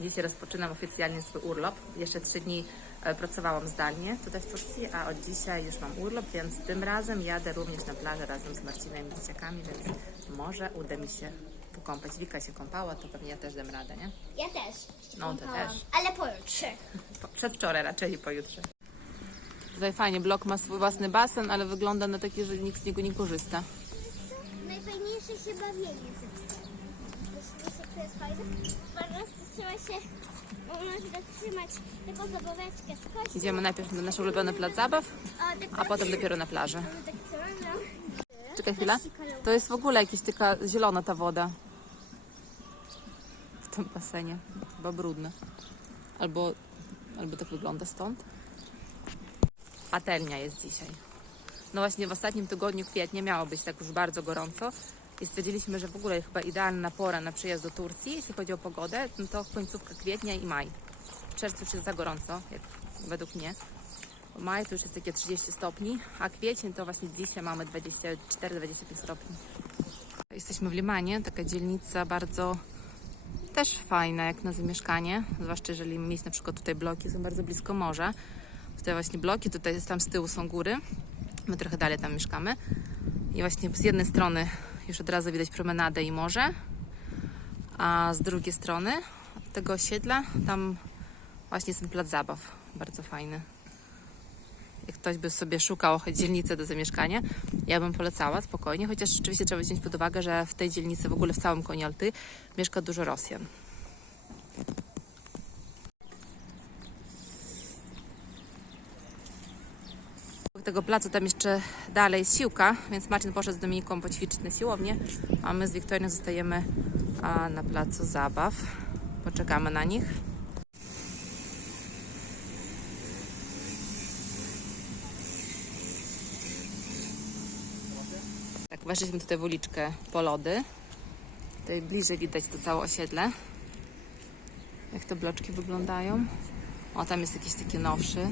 Dzisiaj rozpoczynam oficjalnie swój urlop. Jeszcze trzy dni e, pracowałam zdalnie tutaj w Turcji, a od dzisiaj już mam urlop, więc tym razem jadę również na plażę razem z Marcinem i dzieciakami, więc może uda mi się pokąpać. Wika się kąpała, to pewnie ja też dam radę, nie? Ja też. No, ty też. Ale pojutrze. Po- Przedwczoraj raczej pojutrze. Tutaj fajnie, blok ma swój własny basen, ale wygląda na taki, że nikt z niego nie korzysta. Najfajniejsze się bawienie ze psem. Wiesz, wiesz, jak to jest fajne? Po prostu trzeba się można trzymać zabaweczkę z kości. Idziemy najpierw na nasz ulubiony plac zabaw, a potem dopiero na plażę. Czekaj chwilę. To jest w ogóle jakaś taka zielona ta woda. W tym basenie. Chyba brudne. Albo, albo tak wygląda stąd. Patelnia jest dzisiaj. No właśnie w ostatnim tygodniu kwietnia miało być tak już bardzo gorąco i stwierdziliśmy, że w ogóle chyba idealna pora na przyjazd do Turcji, jeśli chodzi o pogodę, no to końcówka kwietnia i maj. W czerwcu już jest za gorąco, jak według mnie. W maju to już jest takie 30 stopni, a kwiecień to właśnie dzisiaj mamy 24-25 stopni. Jesteśmy w Limanie, taka dzielnica bardzo też fajna jak na zamieszkanie, zwłaszcza jeżeli mieć na przykład tutaj bloki, są bardzo blisko morza. Tutaj właśnie bloki, tutaj tam z tyłu są góry, my trochę dalej tam mieszkamy. I właśnie z jednej strony już od razu widać promenadę i morze, a z drugiej strony tego osiedla tam właśnie jest ten plac zabaw, bardzo fajny jak ktoś by sobie szukał dzielnicy do zamieszkania, ja bym polecała spokojnie, chociaż rzeczywiście trzeba wziąć pod uwagę, że w tej dzielnicy, w ogóle w całym Konialty mieszka dużo Rosjan. Tego placu tam jeszcze dalej jest siłka, więc Marcin poszedł z Dominiką poćwiczyć na siłownię, a my z Wiktorią zostajemy na placu zabaw. Poczekamy na nich. Tak, weszliśmy tutaj w uliczkę po lody. Tutaj bliżej widać to całe osiedle. Jak te bloczki wyglądają. O, tam jest jakiś taki nowszy.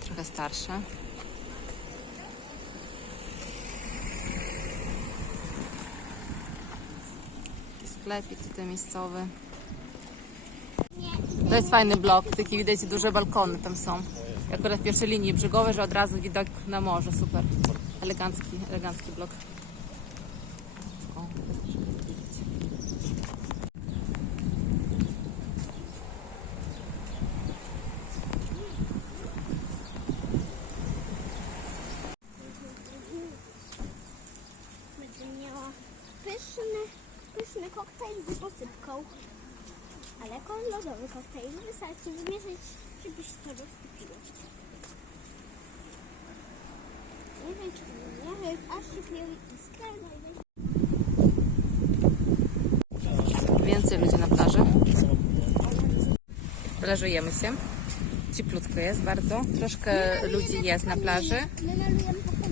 Trochę starszy. Sklepik tutaj miejscowy. To jest fajny blok, taki widać duże balkony tam są. Akurat w pierwszej linii brzegowej, że od razu widok na morze, super. Elegancki, elegancki blok. Koktajl z posypką. Ale jako lodowy koktajl wystarczy wymieszać, żeby się to roztopiło. Nie wiem, czy nie wiem, aż się pojawi iskra, Więcej ludzi na plaży. Plażujemy się. Cieplutko jest bardzo. Troszkę ludzi jest na plaży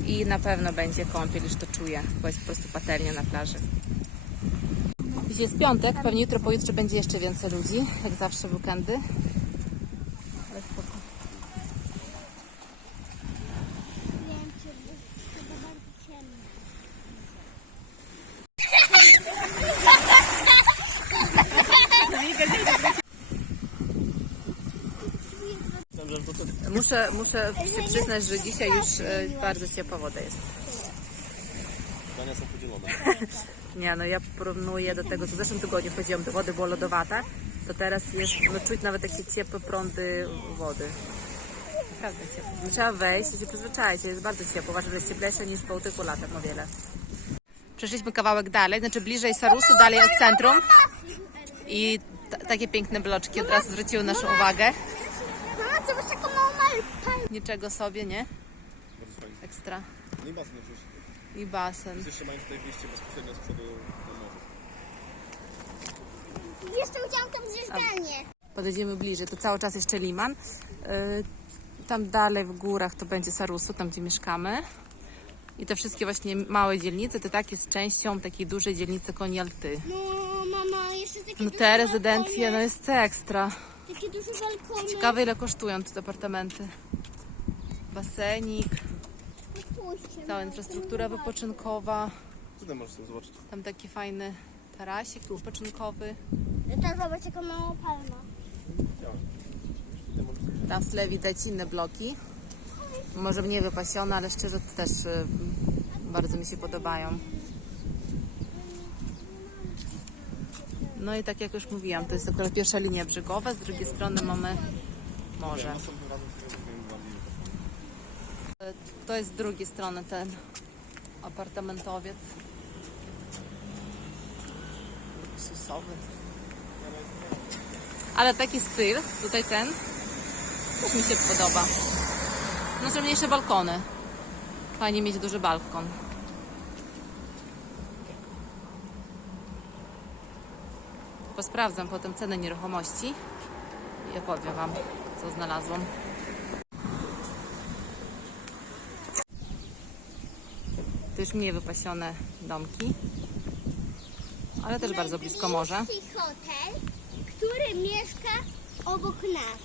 i na pewno będzie kąpiel, już to czuję, bo jest po prostu patelnia na plaży. Dzisiaj jest piątek, pewnie jutro, pojutrze będzie jeszcze więcej ludzi, jak zawsze w weekendy. Ale spoko. Wiem, czy chyba bardzo ciemno. Muszę, muszę się przyznać, że dzisiaj już e, bardzo ciepła woda jest. Zdania są podzielone. Nie, no ja porównuję do tego, co w zeszłym tygodniu chodziłam do wody, było lodowata, to teraz jest, no czuć nawet takie ciepłe prądy wody. Naprawdę ciepło. Trzeba wejść i się przyzwyczaić, jest bardzo ciepło. Uważam, że jest cieplejsze niż w Bałtyku latem o wiele. Przeszliśmy kawałek dalej, znaczy bliżej Sarusu, dalej od centrum i takie piękne bloczki od razu zwróciły naszą uwagę. Niczego sobie, nie? Ekstra. I basen jeszcze mają tutaj wyjście bezpośrednio z przodu morza. Jeszcze udziałam tam zjeżdżalnię. Podejdziemy bliżej, to cały czas jeszcze Liman. Yy, Tam dalej w górach to będzie Sarusu, tam gdzie mieszkamy. I te wszystkie właśnie małe dzielnice, to tak jest częścią takiej dużej dzielnicy Konialty. No, mama, jeszcze takie No duże te rezydencje, no balkony. jest ekstra. Takie duże balkony. Ciekawe ile kosztują te apartamenty. Basenik, cała no, infrastruktura wypoczynkowa. Tutaj możesz sobie zobaczyć. Tam taki fajny tarasik tu wypoczynkowy. To zobacz, jaka mała palma. Tam w tle widać inne bloki. Może mniej wypasione, ale szczerze to też y, bardzo mi się podobają. No i tak jak już mówiłam, to jest akurat pierwsza linia brzegowa, z drugiej strony mamy morze. Następnym razem sobie zrobimy bardziej To jest z drugiej strony ten apartamentowiec. Luksusowy. Ale taki styl, tutaj ten, też mi się podoba. Że mniejsze balkony. Fajnie mieć duży balkon. Posprawdzam potem cenę nieruchomości i opowiem Wam, co znalazłam. To już mniej wypasione domki, ale też bardzo blisko morza. Najbliższy hotel, który mieszka obok nas.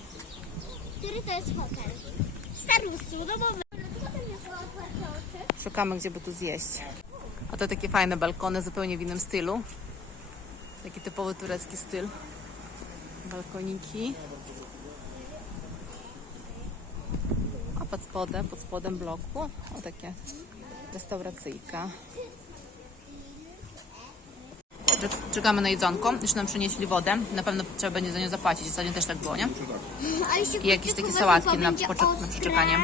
Który to jest hotel? Starusu, no bo? Szukamy, gdzie by tu zjeść. A to takie fajne balkony, zupełnie w innym stylu. Taki typowy turecki styl. Balkoniki. A pod spodem, pod spodem bloku, o takie restauracyjka. Czek- Czekamy na jedzonko, już nam przynieśli wodę. Na pewno trzeba będzie za nią zapłacić. Ostatnio też tak było, nie? I jakieś takie sałatki na, poczek- na przeczekanie.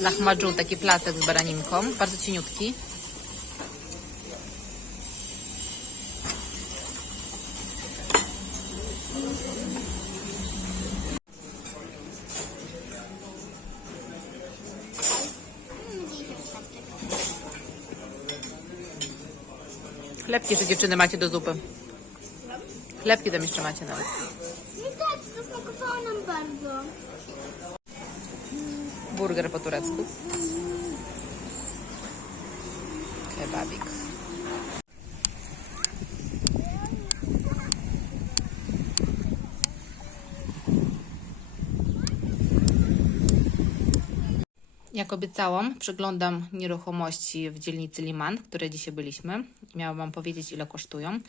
Lahmacun, taki placek z baraninką, bardzo cieniutki. Chlebki jeszcze dziewczyny macie do zupy. Chlebki tam jeszcze macie nawet. Nie tak, to smakowało nam bardzo. Burger po turecku. Kebabik. Jak obiecałam, przeglądam nieruchomości w dzielnicy Liman, w której dzisiaj byliśmy. Miałam Wam powiedzieć, ile kosztują.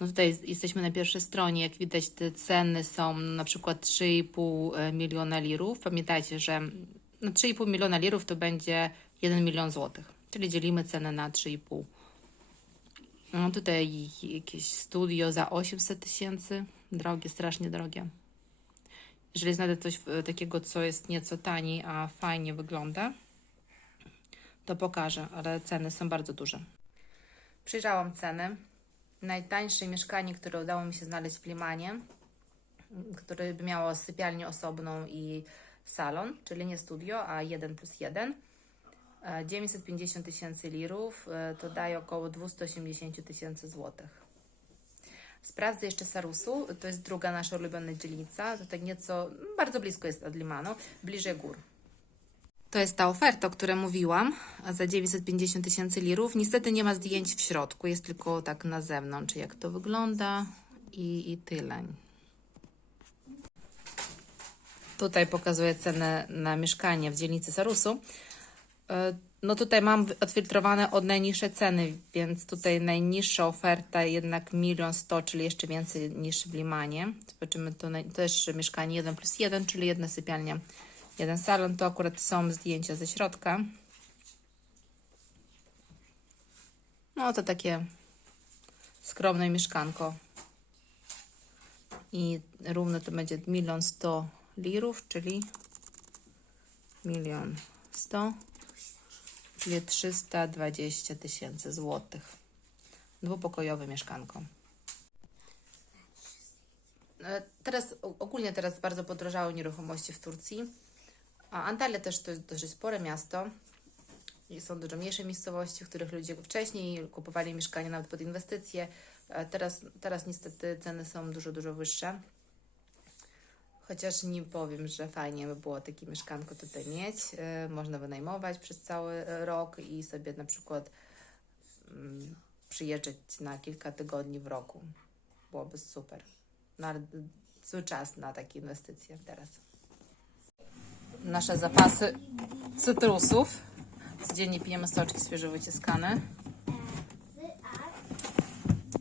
No tutaj jesteśmy na pierwszej stronie. Jak widać, te ceny są na przykład 3,5 miliona lirów. Pamiętajcie, że no 3,5 miliona lirów to będzie 1 milion złotych. Czyli dzielimy cenę na 3,5. No tutaj jakieś studio za 800 tysięcy. Drogie, strasznie drogie. Jeżeli znajdę coś e, takiego, co jest nieco taniej, a fajnie wygląda, to pokażę, ale ceny są bardzo duże. Przyjrzałam ceny. Najtańsze mieszkanie, które udało mi się znaleźć w Limanie, które by miało sypialnię osobną i salon, czyli nie studio, a 1 plus 1. e, 950 tysięcy lirów, e, to daje około 280 tysięcy złotych. Sprawdzę jeszcze Sarusu, to jest druga nasza ulubiona dzielnica, to tak nieco, bardzo blisko jest od Limanu, bliżej gór. To jest ta oferta, o której mówiłam, za 950 tysięcy lirów. Niestety nie ma zdjęć w środku, jest tylko tak na zewnątrz, jak to wygląda i, i tyle. Tutaj pokazuję cenę na mieszkanie w dzielnicy Sarusu. No tutaj mam odfiltrowane od najniższej ceny, więc tutaj najniższa oferta jednak milion sto, czyli jeszcze więcej niż w Limanie. Zobaczymy, to też mieszkanie 1 plus 1, czyli jedna sypialnia, jeden salon. To akurat są zdjęcia ze środka. No to takie skromne mieszkanko. I równo to będzie milion sto lirów, czyli milion sto czyli 320 tysięcy złotych. Dwupokojowe mieszkanko. E, Teraz, ogólnie teraz bardzo podrożały nieruchomości w Turcji, a Antalya też to jest dość spore miasto. Są dużo mniejsze miejscowości, w których ludzie wcześniej kupowali mieszkania nawet pod inwestycje. E, Teraz, teraz niestety ceny są dużo, dużo wyższe. Chociaż nie powiem, że fajnie by było takie mieszkanko tutaj mieć. E, Można wynajmować przez cały e, rok i sobie na przykład mm, przyjeżdżać na kilka tygodni w roku. Byłoby super. No, zły czas na takie inwestycje teraz. Nasze zapasy cytrusów Codziennie pijemy soczki świeżo wyciskane.